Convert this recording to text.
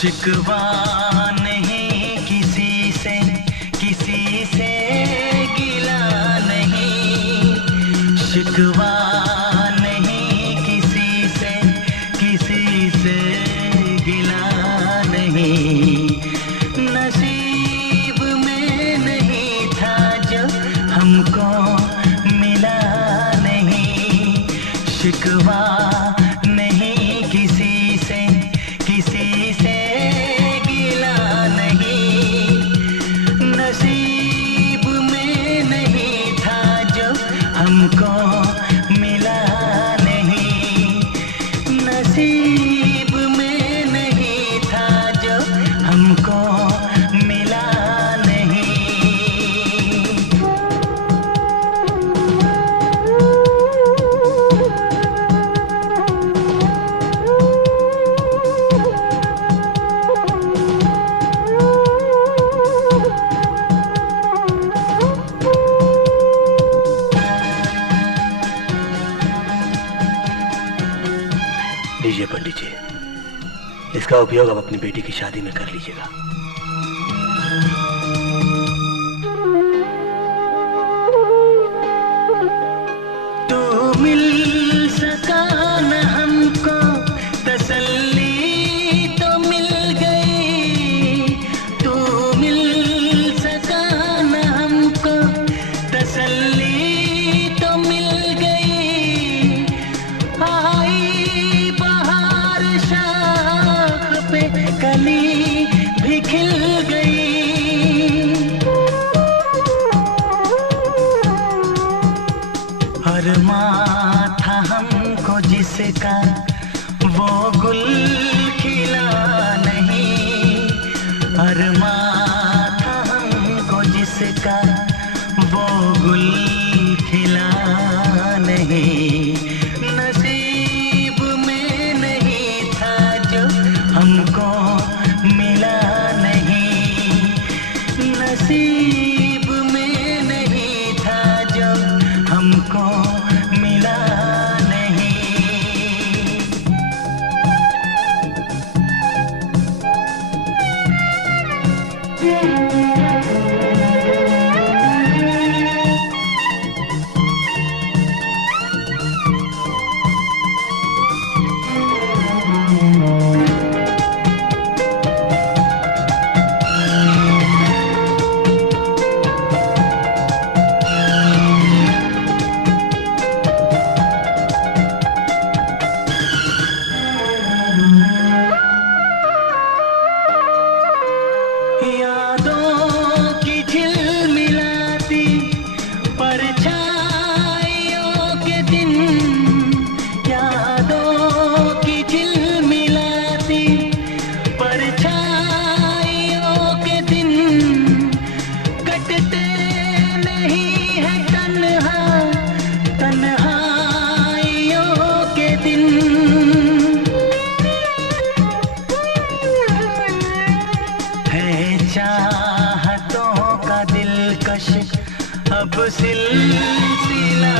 शिकवा नहीं किसी से गिला नहीं, शिकवा नहीं किसी से गिला नहीं। नसीब में नहीं था जो हमको मिला नहीं, शिकवा नहीं किसी से गिला नहीं। नसीब में नहीं था जो हमको मिला नहीं, नसीब में नहीं था जो हमको मिला नहीं। लीजिए पंडित जी, इसका उपयोग आप अपनी बेटी की शादी में कर लीजिएगा। तू मिल सका न हमको तसल्ली तो मिल गई, तू मिल सका न हमको तसल्ली तो मिल गई। आई बहार शाख पे कली भी खिल गई। अरमां था हमको जिसका वो गुल खिला नहीं, अरमां था हमको जिसका वो गुल खिला नहीं। नसीब में नहीं था जो हमको मिला नहीं, नसीब में नहीं था जो हमको मिला नहीं। यादों की झिलमिलाती परछाइयों के दिन, यादों की झिलमिलाती परछाइयों के दिन कटते नहीं है तन्हाइयों के दिन। चाहतों का दिलकश अब सिलसिला